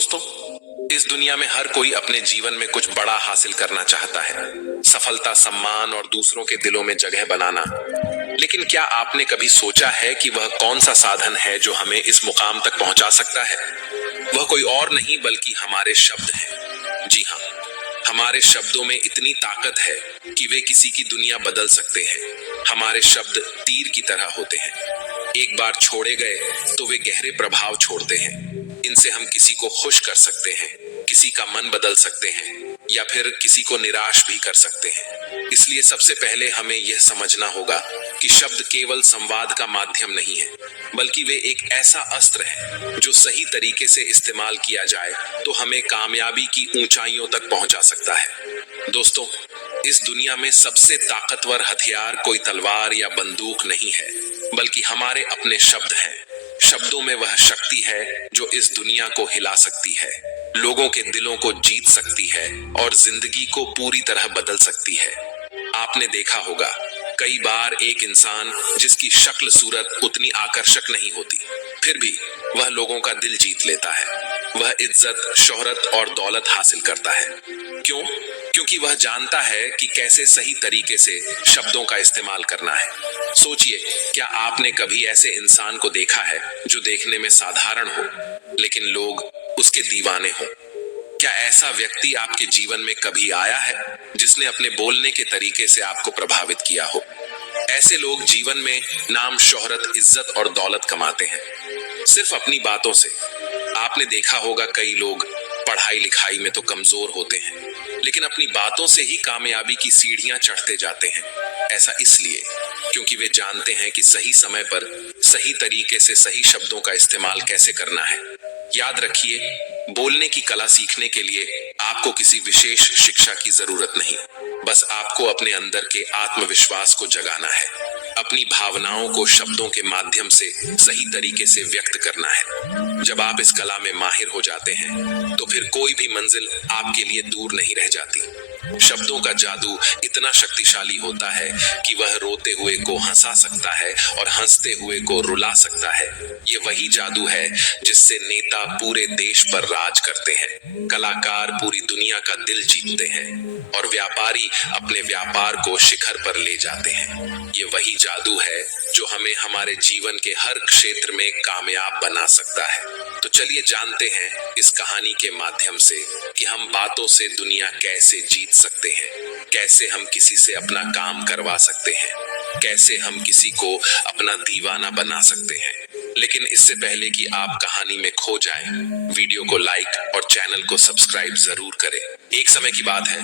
दोस्तों, इस दुनिया में हर कोई अपने जीवन में कुछ बड़ा हासिल करना चाहता है। सफलता, सम्मान और दूसरों के दिलों में जगह बनाना। लेकिन क्या आपने कभी सोचा है कि वह कौन सा साधन है जो हमें इस मुकाम तक पहुंचा सकता है? वह कोई और नहीं बल्कि हमारे शब्द हैं। जी हाँ, हमारे शब्दों में इतनी ताकत है कि वे किसी की दुनिया बदल सकते हैं। हमारे शब्द तीर की तरह होते हैं। एक बार छोड़े गए तो वे गहरे प्रभाव छोड़ते हैं। इनसे हम किसी को खुश कर सकते हैं, किसी का मन बदल सकते हैं या फिर किसी को निराश भी कर सकते हैं। इसलिए सबसे पहले हमें यह समझना होगा कि शब्द केवल संवाद का माध्यम नहीं है, बल्कि वे एक ऐसा अस्त्र है जो सही तरीके से इस्तेमाल किया जाए तो हमें कामयाबी की ऊंचाइयों तक पहुंचा सकता है। दोस्तों, इस दुनिया में सबसे ताकतवर हथियार कोई तलवार या बंदूक नहीं है, बल्कि हमारे अपने शब्द हैं। शब्दों में वह शक्ति है जो इस दुनिया को हिला सकती है, लोगों के दिलों को जीत सकती है और जिंदगी को पूरी तरह बदल सकती है। आपने देखा होगा, कई बार एक इंसान जिसकी शक्ल सूरत उतनी आकर्षक नहीं होती, फिर भी वह लोगों का दिल जीत लेता है। वह इज्जत, शोहरत और दौलत हासिल करता है। क्यों? क्योंकि वह जानता है कि कैसे सही तरीके से शब्दों का इस्तेमाल करना है। सोचिए, क्या आपने कभी ऐसे इंसान को देखा है जो देखने में साधारण हो, लेकिन लोग उसके दीवाने हों? क्या ऐसा व्यक्ति आपके जीवन में कभी आया है जिसने अपने बोलने के तरीके से आपको प्रभावित किया हो? ऐसे लोग जीवन में नाम, शोहरत, इज्जत और दौलत कमाते हैं सिर्फ अपनी बातों से। आपने देखा होगा, कई लोग पढ़ाई लिखाई में तो कमजोर होते हैं, लेकिन अपनी बातों से ही कामयाबी की सीढ़ियां चढ़ते जाते हैं। ऐसा इसलिए क्योंकि वे जानते हैं कि सही समय पर सही तरीके से सही शब्दों का इस्तेमाल कैसे करना है। याद रखिए, बोलने की कला सीखने के लिए आपको किसी विशेष शिक्षा की जरूरत नहीं, बस आपको अपने अंदर के आत्मविश्वास को जगाना है। अपनी भावनाओं को शब्दों के माध्यम से सही तरीके से व्यक्त करना है। जब आप इस कला में माहिर हो जाते हैं तो फिर कोई भी मंजिल आपके लिए दूर नहीं रह जाती। शब्दों का जादू इतना शक्तिशाली होता है कि वह रोते हुए को हंसा सकता है और हंसते हुए को रुला सकता है। ये वही जादू है जिससे नेता पूरे देश पर राज करते हैं, कलाकार पूरी दुनिया का दिल जीतते हैं और व्यापारी अपने व्यापार को शिखर पर ले जाते हैं। ये वही जादू है जो हमें हमारे जीवन के हर क्षेत्र में कामयाब बना सकता है। तो चलिए जानते हैं इस कहानी के माध्यम से कि हम बातों से दुनिया कैसे जीत सकते हैं, कैसे हम किसी से अपना काम करवा सकते हैं, कैसे हम किसी को अपना दीवाना बना सकते हैं। लेकिन इससे पहले कि आप कहानी में खो जाएं, वीडियो को लाइक और चैनल को सब्सक्राइब जरूर करें। एक समय की बात है,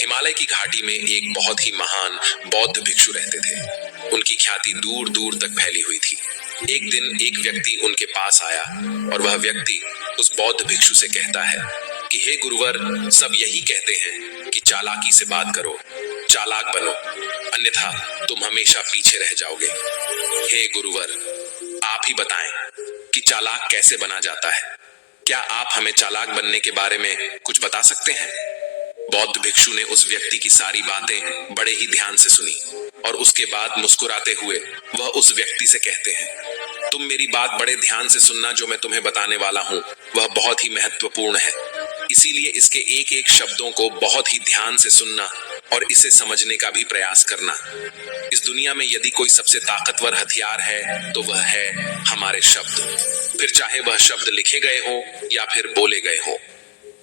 हिमालय की घाटी में एक बहुत ही महान बौद्ध भिक्षु रहते थे। उनकी ख्याति दूर दूर तक फैली हुई थी। एक दिन एक व्यक्ति उनके पास आया और वह व्यक्ति उस बौद्ध भिक्षु से कहता है कि हे गुरुवर, सब यही कहते हैं कि चालाकी से बात करो, चालाक बनो, अन्यथा तुम हमेशा पीछे रह जाओगे। हे गुरुवर, आप ही बताएं कि चालाक कैसे बना जाता है। क्या आप हमें चालाक बनने के बारे में कुछ बता सकते हैं? बौद्ध भिक्षु ने उस व्यक्ति की सारी बातें बड़े ही ध्यान से सुनी और उसके बाद मुस्कुराते हुए वह उस व्यक्ति से कहते हैं, तुम मेरी बात बड़े ध्यान से सुनना। जो मैं तुम्हें बताने वाला हूं वह बहुत ही महत्वपूर्ण है, इसीलिए इसके एक एक शब्दों को बहुत ही ध्यान से सुनना और इसे समझने का भी प्रयास करना। इस दुनिया में यदि कोई सबसे ताकतवर हथियार है तो वह है हमारे शब्द। फिर चाहे वह शब्द लिखे गए हो या फिर बोले गए हो,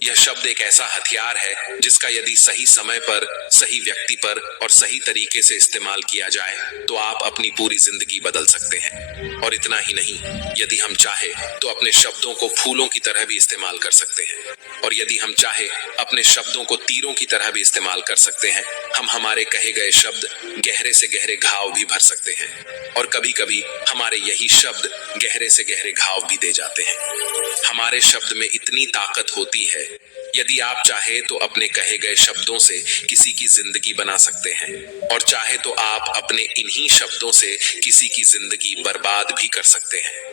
यह शब्द एक ऐसा हथियार है जिसका यदि सही समय पर, सही व्यक्ति पर और सही तरीके से इस्तेमाल किया जाए तो आप अपनी पूरी जिंदगी बदल सकते हैं। और इतना ही नहीं, यदि हम चाहे तो अपने शब्दों को फूलों की तरह भी इस्तेमाल कर सकते हैं, और यदि हम चाहे अपने शब्दों को तीरों की तरह भी इस्तेमाल कर सकते हैं। हम हमारे कहे गए शब्द गहरे से गहरे घाव भी भर सकते हैं, और कभी कभी हमारे यही शब्द गहरे से गहरे घाव भी दे जाते हैं। हमारे शब्द में इतनी ताकत होती है, यदि आप चाहे तो अपने कहे गए शब्दों से किसी की जिंदगी बना सकते हैं, और चाहे तो आप अपने इन्हीं शब्दों से किसी की जिंदगी बर्बाद भी कर सकते हैं।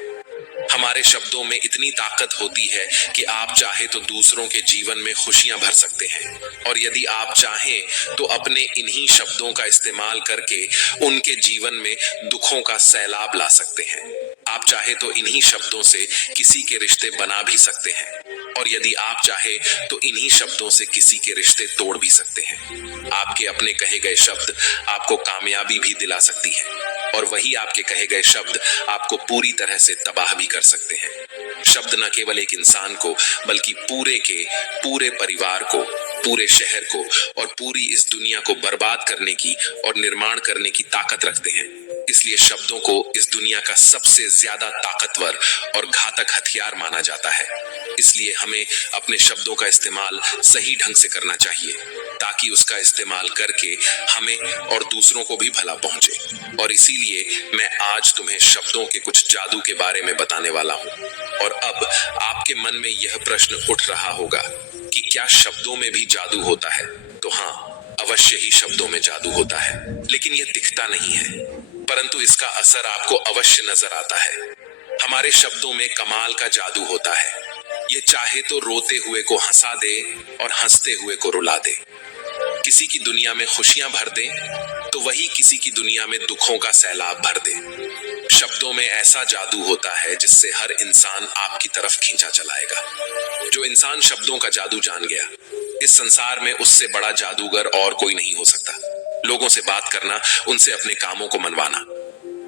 हमारे शब्दों में इतनी ताकत होती है कि आप चाहे तो दूसरों के जीवन में खुशियां भर सकते हैं, और यदि आप चाहें तो अपने इन्हीं शब्दों का इस्तेमाल करके उनके जीवन में दुखों का सैलाब ला सकते हैं। आप चाहे तो इन्हीं शब्दों से किसी के रिश्ते बना भी सकते हैं। और यदि आप चाहे तो इन्हीं शब्दों से किसी के रिश्ते तोड़ भी सकते हैं। आपके अपने कहे गए शब्द आपको कामयाबी भी दिला सकती है और वही आपके कहे गए शब्द आपको पूरी तरह से तबाह भी कर सकते हैं। शब्द न केवल एक इंसान को बल्कि पूरे परिवार को, पूरे शहर को और पूरी इस दुनिया को बर्बाद करने की और निर्माण करने की ताकत रखते हैं। इसलिए शब्दों को इस दुनिया का सबसे ज्यादा ताकतवर और घातक हथियार माना जाता है। इसलिए हमें अपने शब्दों का इस्तेमाल सही ढंग से करना चाहिए ताकि उसका इस्तेमाल करके हमें और दूसरों को भी भला पहुंचे। और इसीलिए मैं आज तुम्हें शब्दों के कुछ जादू के बारे में बताने वाला हूं। और अब आपके मन में यह प्रश्न उठ रहा होगा कि क्या शब्दों में भी जादू होता है? तो हाँ, अवश्य ही शब्दों में जादू होता है, लेकिन यह दिखता नहीं है, परंतु इसका असर आपको अवश्य नजर आता है। हमारे शब्दों में कमाल का जादू होता है। ये चाहे तो रोते हुए को हंसा दे और हंसते हुए को रुला दे। किसी की दुनिया में खुशियां भर दे तो वही किसी की दुनिया में दुखों का सैलाब भर दे। शब्दों में ऐसा जादू होता है जिससे हर इंसान आपकी तरफ खींचा चलाएगा। जो इंसान शब्दों का जादू जान गया, इस संसार में उससे बड़ा जादूगर और कोई नहीं हो सकता। लोगों से बात करना, उनसे अपने कामों को मनवाना,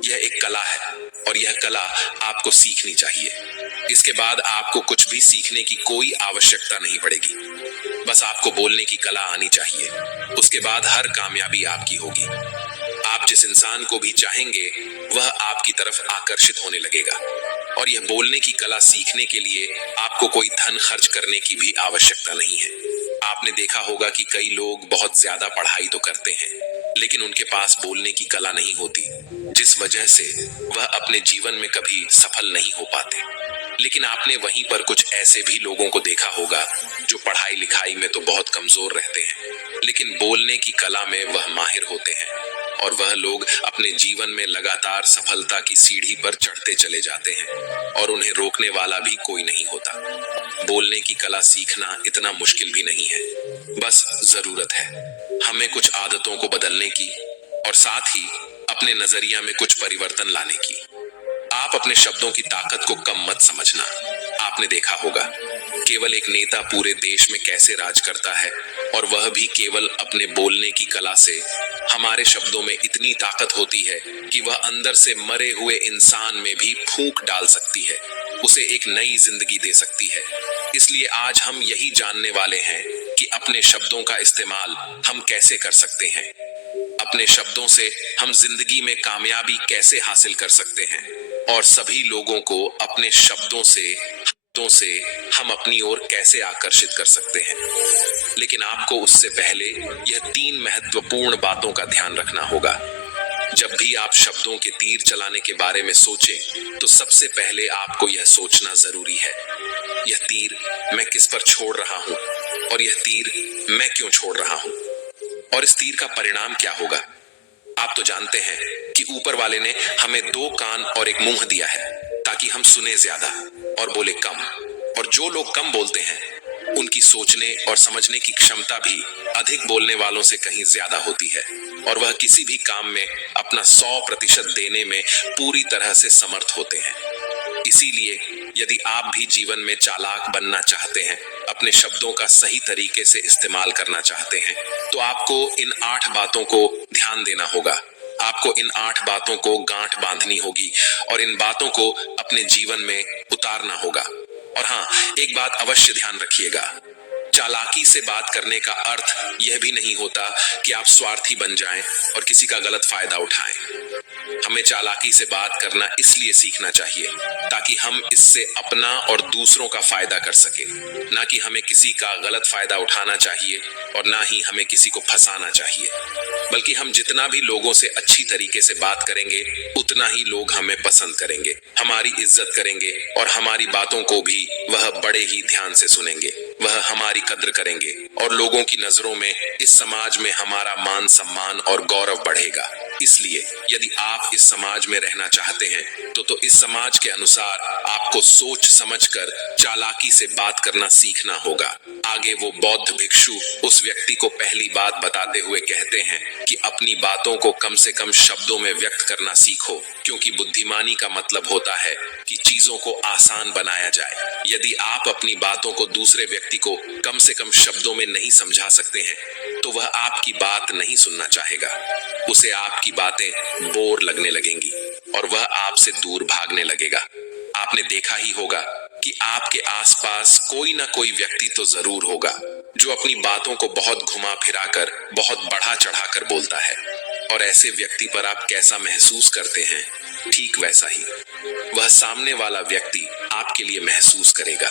यह एक कला है और यह कला आपको सीखनी चाहिए। इसके बाद आपको कुछ भी सीखने की कोई आवश्यकता नहीं पड़ेगी। बस आपको बोलने की कला आनी चाहिए। उसके बाद हर कामयाबी आपकी होगी। आप जिस इंसान को भी चाहेंगे वह आपकी तरफ आकर्षित होने लगेगा। और यह बोलने की कला सीखने के लिए आपको कोई धन खर्च करने की भी आवश्यकता नहीं है। आपने देखा होगा कि कई लोग बहुत ज्यादा पढ़ाई तो करते हैं, लेकिन उनके पास बोलने की कला नहीं होती, जिस वजह से वह अपने जीवन में कभी सफल नहीं हो पाते। लेकिन आपने वहीं पर कुछ ऐसे भी लोगों को देखा होगा जो पढ़ाई लिखाई में तो बहुत कमजोर रहते हैं, लेकिन बोलने की कला में वह माहिर होते हैं और वह लोग अपने जीवन में लगातार सफलता की सीढ़ी पर चढ़ते चले जाते हैं और उन्हें रोकने वाला भी कोई नहीं होता। बोलने की कला सीखना इतना मुश्किल भी नहीं है, बस जरूरत है हमें कुछ आदतों को बदलने की और साथ ही अपने नजरिया में कुछ परिवर्तन लाने की। आप अपने शब्दों की ताकत को कम मत समझना। आपने देखा होगा केवल एक नेता पूरे देश में कैसे राज करता है, और वह भी केवल अपने बोलने की कला से। हमारे शब्दों में इतनी ताकत होती है कि वह अंदर से मरे हुए इंसान में भी फूंक डाल सकती है, उसे एक नई जिंदगी दे सकती है। इसलिए आज हम यही जानने वाले हैं कि अपने शब्दों का इस्तेमाल हम कैसे कर सकते हैं। अपने शब्दों से हम जिंदगी में कामयाबी कैसे हासिल कर सकते हैं और सभी लोगों को अपने शब्दों से हम अपनी ओर कैसे आकर्षित कर सकते हैं। लेकिन आपको उससे पहले यह 3 महत्वपूर्ण बातों का ध्यान रखना होगा। जब भी आप शब्दों के तीर चलाने के बारे में सोचें तो सबसे पहले आपको यह सोचना जरूरी है, यह तीर मैं किस पर छोड़ रहा हूं और यह तीर मैं क्यों छोड़ रहा हूं और इस तीर का परिणाम क्या होगा। आप तो जानते हैं कि ऊपर वाले ने हमें 2 कान और एक मुंह दिया है ताकि हम सुने ज्यादा और बोले कम। और जो लोग कम बोलते हैं उनकी सोचने और समझने की क्षमता भी अधिक बोलने वालों से कहीं ज्यादा होती है और वह किसी भी काम में अपना 100% देने में पूरी तरह से समर्थ होते हैं। इसीलिए यदि आप भी जीवन में चालाक बनना चाहते हैं, अपने शब्दों का सही तरीके से इस्तेमाल करना चाहते हैं, तो आपको इन 8 बातों को ध्यान देना होगा। आपको इन 8 बातों को गांठ बांधनी होगी और इन बातों को अपने जीवन में उतारना होगा। और हाँ, एक बात अवश्य ध्यान रखिएगा, चालाकी से बात करने का अर्थ यह भी नहीं होता कि आप स्वार्थी बन जाएं और किसी का गलत फायदा उठाएं। हमें चालाकी से बात करना इसलिए सीखना चाहिए ताकि हम इससे अपना और दूसरों का फायदा कर सके, ना कि हमें किसी का गलत फायदा उठाना चाहिए और ना ही हमें किसी को फंसाना चाहिए। बल्कि हम जितना भी लोगों से अच्छी तरीके से बात करेंगे उतना ही लोग हमें पसंद करेंगे, हमारी इज्जत करेंगे और हमारी बातों को भी वह बड़े ही ध्यान से सुनेंगे। वह हमारी कद्र करेंगे और लोगों की नजरों में इस समाज में हमारा मान सम्मान और गौरव बढ़ेगा। इसलिए यदि आप इस समाज में रहना चाहते हैं तो इस समाज के अनुसार आपको सोच समझकर चालाकी से बात करना सीखना होगा। आगे वो बौद्ध भिक्षु उस व्यक्ति को पहली बात बताते हुए कहते हैं कि अपनी बातों को कम से कम शब्दों में व्यक्त करना सीखो, क्योंकि बुद्धिमानी का मतलब होता है कि चीजों को आसान बनाया जाए। यदि आप अपनी बातों को दूसरे व्यक्ति को कम से कम शब्दों में नहीं समझा सकते हैं तो वह आपकी बात नहीं सुनना चाहेगा। उसे आपकी बातें बोर लगने लगेंगी और वह आपसे दूर भागने लगेगा। आपने देखा ही होगा कि आपके आसपास कोई ना कोई व्यक्ति तो जरूर होगा जो अपनी बातों को बहुत घुमा फिराकर, बहुत बढ़ा चढ़ाकर बोलता है, और ऐसे व्यक्ति पर आप कैसा महसूस करते हैं, ठीक वैसा ही वह सामने वाला व्यक्ति आपके लिए महसूस करेगा।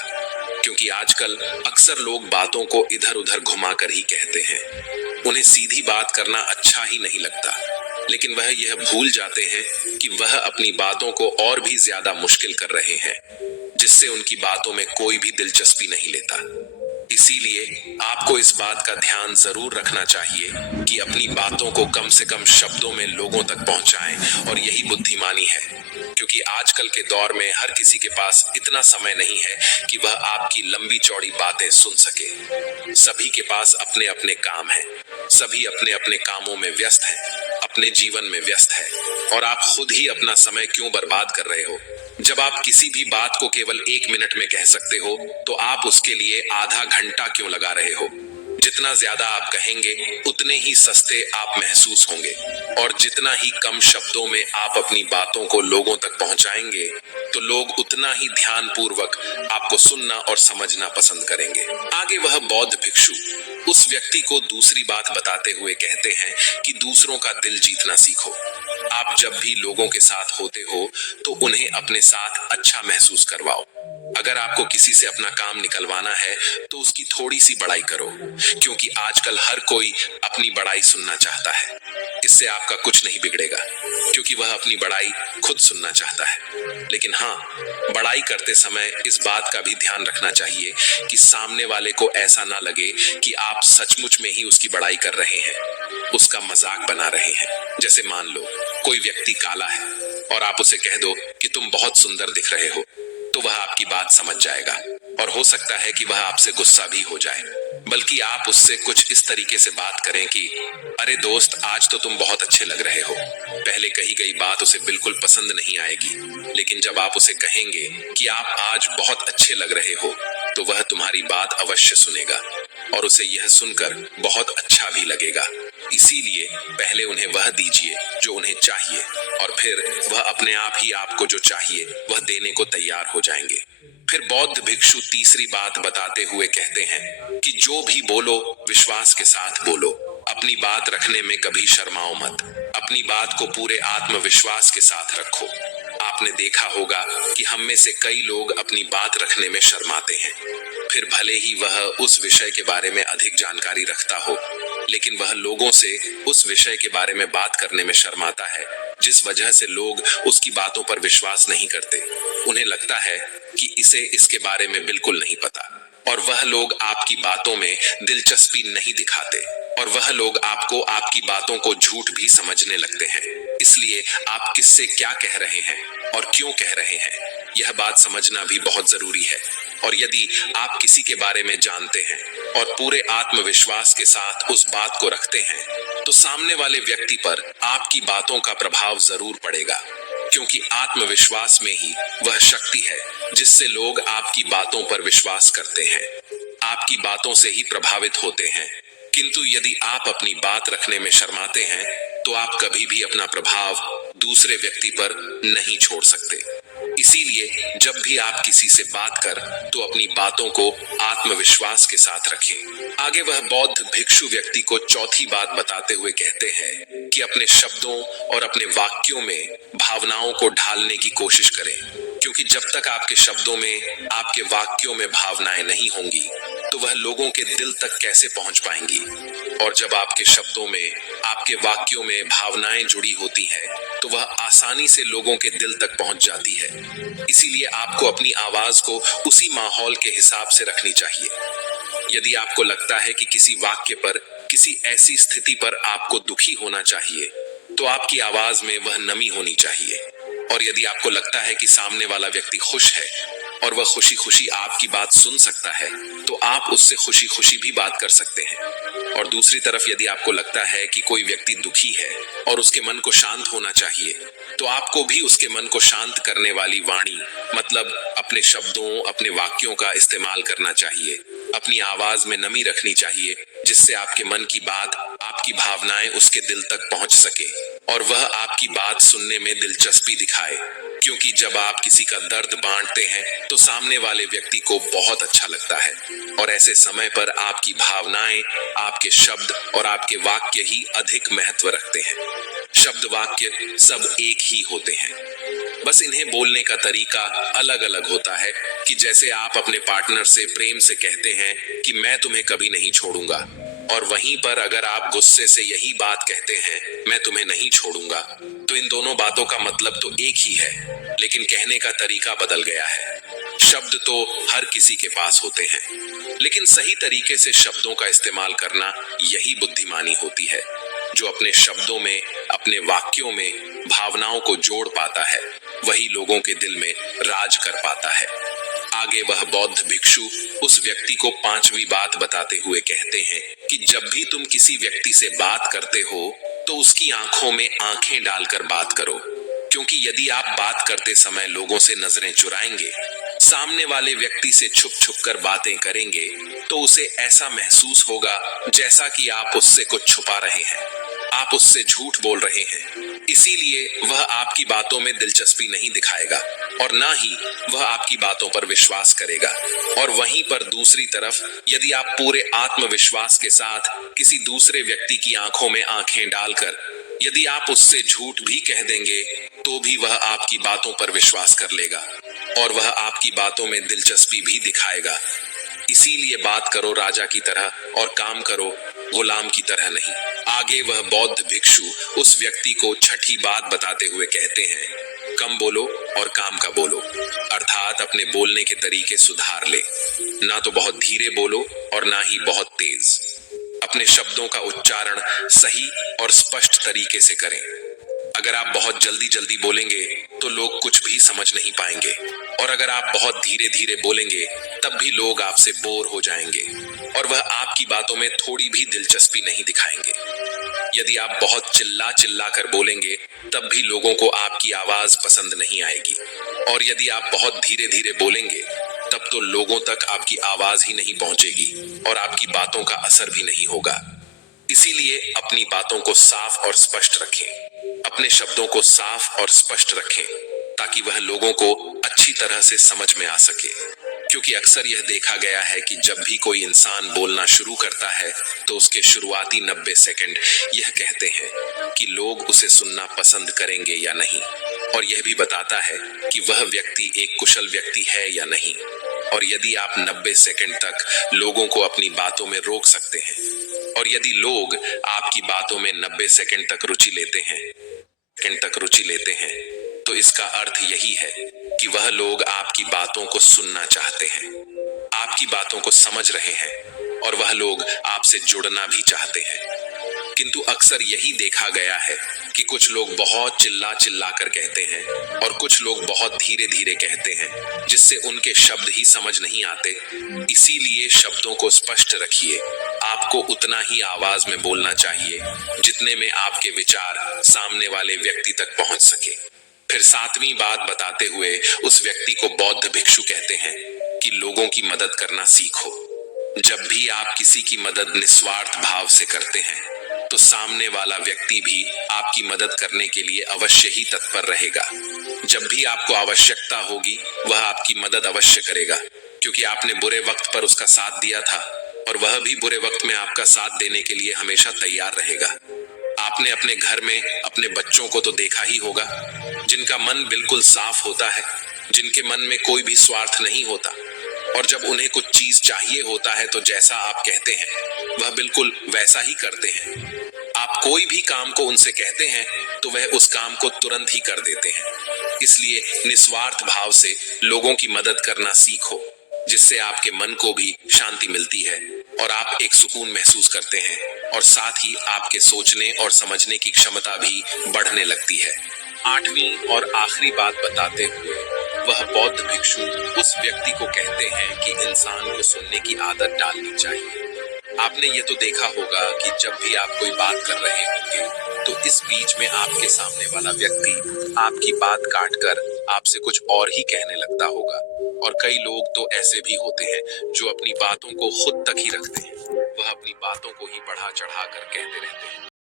क्योंकि आजकल अक्सर लोग बातों को इधर उधर घुमाकर ही कहते हैं। उन्हें सीधी बात करना अच्छा ही नहीं लगता, लेकिन वह यह भूल जाते हैं कि वह अपनी बातों को और भी ज्यादा मुश्किल कर रहे हैं, जिससे उनकी बातों में कोई भी दिलचस्पी नहीं लेता। इसीलिए आपको इस बात का ध्यान जरूर रखना चाहिए कि अपनी बातों को कम से कम शब्दों में लोगों तक पहुंचाएं, और यही बुद्धिमानी है। क्योंकि आजकल के दौर में हर किसी के पास इतना समय नहीं है कि वह आपकी लंबी चौड़ी बातें सुन सके। सभी के पास अपने अपने काम हैं, सभी अपने अपने कामों में व्यस्त हैं, अपने जीवन में व्यस्त है, और आप खुद ही अपना समय क्यों बर्बाद कर रहे हो? जब आप किसी भी बात को केवल 1 मिनट में कह सकते हो तो आप उसके लिए आधा घंटा क्यों लगा रहे हो? जितना ज्यादा आप कहेंगे उतने ही सस्ते आप महसूस होंगे, और जितना ही कम शब्दों में आप अपनी बातों को लोगों तक पहुंचाएंगे तो लोग उतना ही ध्यानपूर्वक आपको सुनना और समझना पसंद करेंगे। आगे वह बौद्ध भिक्षु उस व्यक्ति को दूसरी बात बताते हुए कहते हैं कि दूसरों का दिल जीतना सीखो। आप जब भी लोगों के साथ होते हो तो उन्हें अपने साथ अच्छा महसूस करवाओ। अगर आपको किसी से अपना काम निकलवाना है तो उसकी थोड़ी सी बड़ाई करो, क्योंकि आजकल हर कोई अपनी बड़ाई सुनना चाहता है। इससे आपका कुछ नहीं बिगड़ेगा, क्योंकि वह अपनी बड़ाई खुद सुनना चाहता है। लेकिन हाँ, बड़ाई करते समय इस बात का भी ध्यान रखना चाहिए कि सामने वाले को ऐसा ना लगे कि आप सचमुच में ही उसकी बड़ाई कर रहे हैं, उसका मजाक बना रहे हैं। जैसे मान लो कोई व्यक्ति काला है और आप उसे कह दो कि तुम बहुत सुंदर दिख रहे हो, तो वह आपकी बात समझ जाएगा, और हो सकता है कि वह आपसे गुस्सा भी हो जाए। बल्कि आप उससे कुछ इस तरीके से बात करें कि अरे दोस्त, आज तो तुम बहुत अच्छे लग रहे हो। पहले कही गई बात उसे बिल्कुल पसंद नहीं आएगी, लेकिन जब आप उसे कहेंगे कि आप आज बहुत अच्छे लग रहे हो तो वह तुम्हारी बात अवश्य सुनेगा, और उसे यह सुनकर बहुत अच्छा भी लगेगा। इसीलिए पहले उन्हें वह दीजिए जो उन्हें चाहिए, और फिर वह अपने आप ही आपको जो चाहिए वह देने को तैयार हो जाएंगे। फिर बौद्ध भिक्षु तीसरी बात बताते हुए कहते हैं कि जो भी बोलो विश्वास के साथ बोलो। अपनी बात रखने में कभी शर्माओ मत। अपनी बात को पूरे आत्मविश्वास के साथ रखो। आपने देखा होगा कि हम में से कई लोग अपनी बात रखने में शर्माते हैं। फिर भले ही वह उस विषय के बारे में अधिक जानकारी रखता हो, लेकिन वह लोगों से उस विषय के बारे में बात करने में शर्माता है, जिस वजह से लोग उसकी बातों पर विश्वास नहीं करते। उन्हें लगता है कि इसे इसके बारे में बिल्कुल नहीं पता, और वह लोग आपकी बातों में दिलचस्पी नहीं दिखाते, और वह लोग आपको आपकी बातों को झूठ भी समझने लगते हैं। इसलिए आप किससे क्या कह रहे हैं और क्यों कह रहे हैं, यह बात समझना भी बहुत जरूरी है। और यदि आप किसी के बारे में जानते हैं और पूरे आत्मविश्वास के साथ उस बात को रखते हैं, तो सामने वाले व्यक्ति पर आपकी बातों का प्रभाव जरूर पड़ेगा, क्योंकि आत्मविश्वास में ही वह शक्ति है जिससे लोग आपकी बातों पर विश्वास करते हैं, आपकी बातों से ही प्रभावित होते हैं। किंतु यदि आप अपनी बात रखने में शर्माते हैं तो आप कभी भी अपना प्रभाव दूसरे व्यक्ति पर नहीं छोड़ सकते। इसीलिए जब भी आप किसी से बात कर तो अपनी बातों को आत्मविश्वास के साथ रखें। आगे वह बौद्ध भिक्षु व्यक्ति को चौथी बात बताते हुए कहते हैं कि अपने शब्दों और अपने वाक्यों में भावनाओं को ढालने की कोशिश करें, क्योंकि जब तक आपके शब्दों में, आपके वाक्यों में भावनाएं नहीं होंगी तो वह लोगों के दिल तक कैसे पहुंच पाएंगी। और जब आपके शब्दों में, आपके वाक्यों में भावनाएं जुड़ी होती हैं तो वह आसानी से लोगों के दिल तक पहुंच जाती है। इसीलिए आपको अपनी आवाज को उसी माहौल के हिसाब से रखनी चाहिए। यदि आपको लगता है कि किसी वाक्य पर, किसी ऐसी स्थिति पर आपको दुखी होना चाहिए, तो आपकी आवाज में वह नमी होनी चाहिए। और यदि आपको लगता है कि सामने वाला व्यक्ति खुश है और वह खुशी खुशी आपकी बात सुन सकता है, तो आप उससे खुशी खुशी भी बात कर सकते हैं। और दूसरी तरफ यदि आपको लगता है कि कोई व्यक्ति दुखी है और उसके मन को शांत होना चाहिए, तो आपको भी उसके मन को शांत करने वाली वाणी, मतलब अपने शब्दों, अपने वाक्यों का इस्तेमाल करना चाहिए। अपनी आवाज में नमी रखनी चाहिए, जिससे आपके मन की बात, आपकी भावनाएं उसके दिल तक पहुंच सके और वह आपकी बात सुनने में दिलचस्पी दिखाए। क्योंकि जब आप किसी का दर्द बांटते हैं तो सामने वाले व्यक्ति को बहुत अच्छा लगता है, और ऐसे समय पर आपकी भावनाएं, आपके शब्द और आपके वाक्य ही अधिक महत्व रखते हैं। शब्द वाक्य सब एक ही होते हैं, बस इन्हें बोलने का तरीका अलग अलग होता है। कि जैसे आप अपने पार्टनर से प्रेम से कहते हैं कि मैं तुम्हें कभी नहीं छोड़ूंगा, और वहीं पर अगर आप गुस्से से यही बात कहते हैं, मैं तुम्हें नहीं छोड़ूंगा, तो इन दोनों बातों का मतलब तो एक ही है, लेकिन कहने का तरीका बदल गया है। शब्द तो हर किसी के पास होते हैं, लेकिन सही तरीके से शब्दों का इस्तेमाल करना यही बुद्धिमानी होती है। जो अपने शब्दों में, अपने वाक्यों में भावनाओं को जोड़ पाता है, वही लोगों के दिल में राज कर पाता है। आगे वह बौद्ध भिक्षु उस व्यक्ति को पांचवी बात बताते हुए कहते हैं कि जब भी तुम किसी व्यक्ति से बात करते हो तो उसकी आंखों में आंखें डालकर बात करो। क्योंकि यदि आप बात करते समय लोगों से नजरें चुराएंगे, सामने वाले व्यक्ति से छुप छुप कर बातें करेंगे, तो उसे ऐसा महसूस होगा जैसा कि आप उससे कुछ छुपा रहे हैं, आप उससे झूठ बोल रहे हैं। इसीलिए वह आपकी बातों में दिलचस्पी नहीं दिखाएगा और ना ही वह आपकी बातों पर विश्वास करेगा। और वहीं पर दूसरी तरफ यदि आप पूरे आत्मविश्वास के साथ किसी दूसरे व्यक्ति की आंखों में आंखें डालकर यदि आप उससे झूठ भी कह देंगे, तो भी वह आपकी बातों पर विश्वास कर लेगा और वह आपकी बातों में दिलचस्पी भी दिखाएगा। इसीलिए बात करो राजा की तरह और काम करो गुलाम की तरह नहीं। आगे वह बौद्ध भिक्षु उस व्यक्ति को छठी बात बताते हुए कहते हैं, कम बोलो और काम का बोलो, अर्थात अपने बोलने के तरीके सुधार ले। ना तो बहुत धीरे बोलो और ना ही बहुत तेज। अपने शब्दों का उच्चारण सही और स्पष्ट तरीके से करें। अगर आप बहुत जल्दी जल्दी बोलेंगे तो लोग कुछ भी समझ नहीं पाएंगे, और अगर आप बहुत धीरे धीरे बोलेंगे तब भी लोग आपसे बोर हो जाएंगे और वह आपकी बातों में थोड़ी भी दिलचस्पी नहीं दिखाएंगे। यदि आप बहुत चिल्ला चिल्ला कर बोलेंगे तब भी लोगों को आपकी आवाज पसंद नहीं आएगी, और यदि आप बहुत धीरे धीरे बोलेंगे तब तो लोगों तक आपकी आवाज ही नहीं पहुंचेगी और आपकी बातों का असर भी नहीं होगा। इसीलिए अपनी बातों को साफ और स्पष्ट रखें, अपने शब्दों को साफ और स्पष्ट रखें, ताकि वह लोगों को अच्छी तरह से समझ में आ सके। क्योंकि अक्सर यह देखा गया है कि जब भी कोई इंसान बोलना शुरू करता है तो उसके शुरुआती 90 सेकंड यह कहते हैं कि लोग उसे सुनना पसंद करेंगे या नहीं, और यह भी बताता है कि वह व्यक्ति एक कुशल व्यक्ति है या नहीं। और यदि आप 90 सेकंड तक लोगों को अपनी बातों में रोक सकते हैं, और यदि लोग आपकी बातों में 90 सेकंड तक रुचि लेते हैं, तो इसका अर्थ यही है कि वह लोग आपकी बातों को सुनना चाहते हैं, आपकी बातों को समझ रहे हैं, और वह लोग आपसे जुड़ना भी चाहते हैं। किंतु अक्सर यही देखा गया है कि कुछ लोग बहुत चिल्ला चिल्ला कर कहते हैं और कुछ लोग बहुत धीरे धीरे कहते हैं, जिससे उनके शब्द ही समझ नहीं आते। इसीलिए शब्दों को स्पष्ट रखिए। आपको उतना ही आवाज में बोलना चाहिए जितने में आपके विचार सामने वाले व्यक्ति तक पहुंच सके। फिर सातवीं बात बताते हुए उस व्यक्ति को बौद्ध भिक्षु कहते हैं कि लोगों की मदद करना सीखो। जब भी आप किसी की मदद निस्वार्थ भाव से करते हैं तो सामने वाला व्यक्ति भी आपकी मदद करने के लिए अवश्य ही तत्पर रहेगा। जब भी आपको आवश्यकता होगी वह आपकी मदद अवश्य करेगा, क्योंकि आपने बुरे वक्त पर उसका साथ दिया था और वह भी बुरे वक्त में आपका साथ देने के लिए हमेशा तैयार रहेगा। आपने अपने घर में अपने बच्चों को तो देखा ही होगा, जिनका मन बिल्कुल साफ होता है, जिनके मन में कोई भी स्वार्थ नहीं होता, और जब उन्हें कुछ चीज चाहिए होता है तो जैसा आप कहते हैं वह बिल्कुल वैसा ही करते हैं। आप कोई भी काम को उनसे कहते हैं तो वह उस काम को तुरंत ही कर देते हैं। इसलिए निस्वार्थ भाव से लोगों की मदद करना सीखो, जिससे आपके मन को भी शांति मिलती है और आप एक सुकून महसूस करते हैं और साथ ही आपके सोचने और समझने की क्षमता भी बढ़ने लगती है। 8वीं और आखिरी बात बताते हुए वह बौद्ध भिक्षु उस व्यक्ति को कहते हैं कि इंसान को सुनने की आदत डालनी चाहिए। आपने ये तो देखा होगा कि जब भी आप कोई बात कर रहे होंगे तो इस बीच में आपके सामने वाला व्यक्ति आपकी बात काट कर आपसे कुछ और ही कहने लगता होगा। और कई लोग तो ऐसे भी होते हैं जो अपनी बातों को खुद तक ही रखते हैं, वह अपनी बातों को ही बढ़ा चढ़ा कर कहते रहते हैं।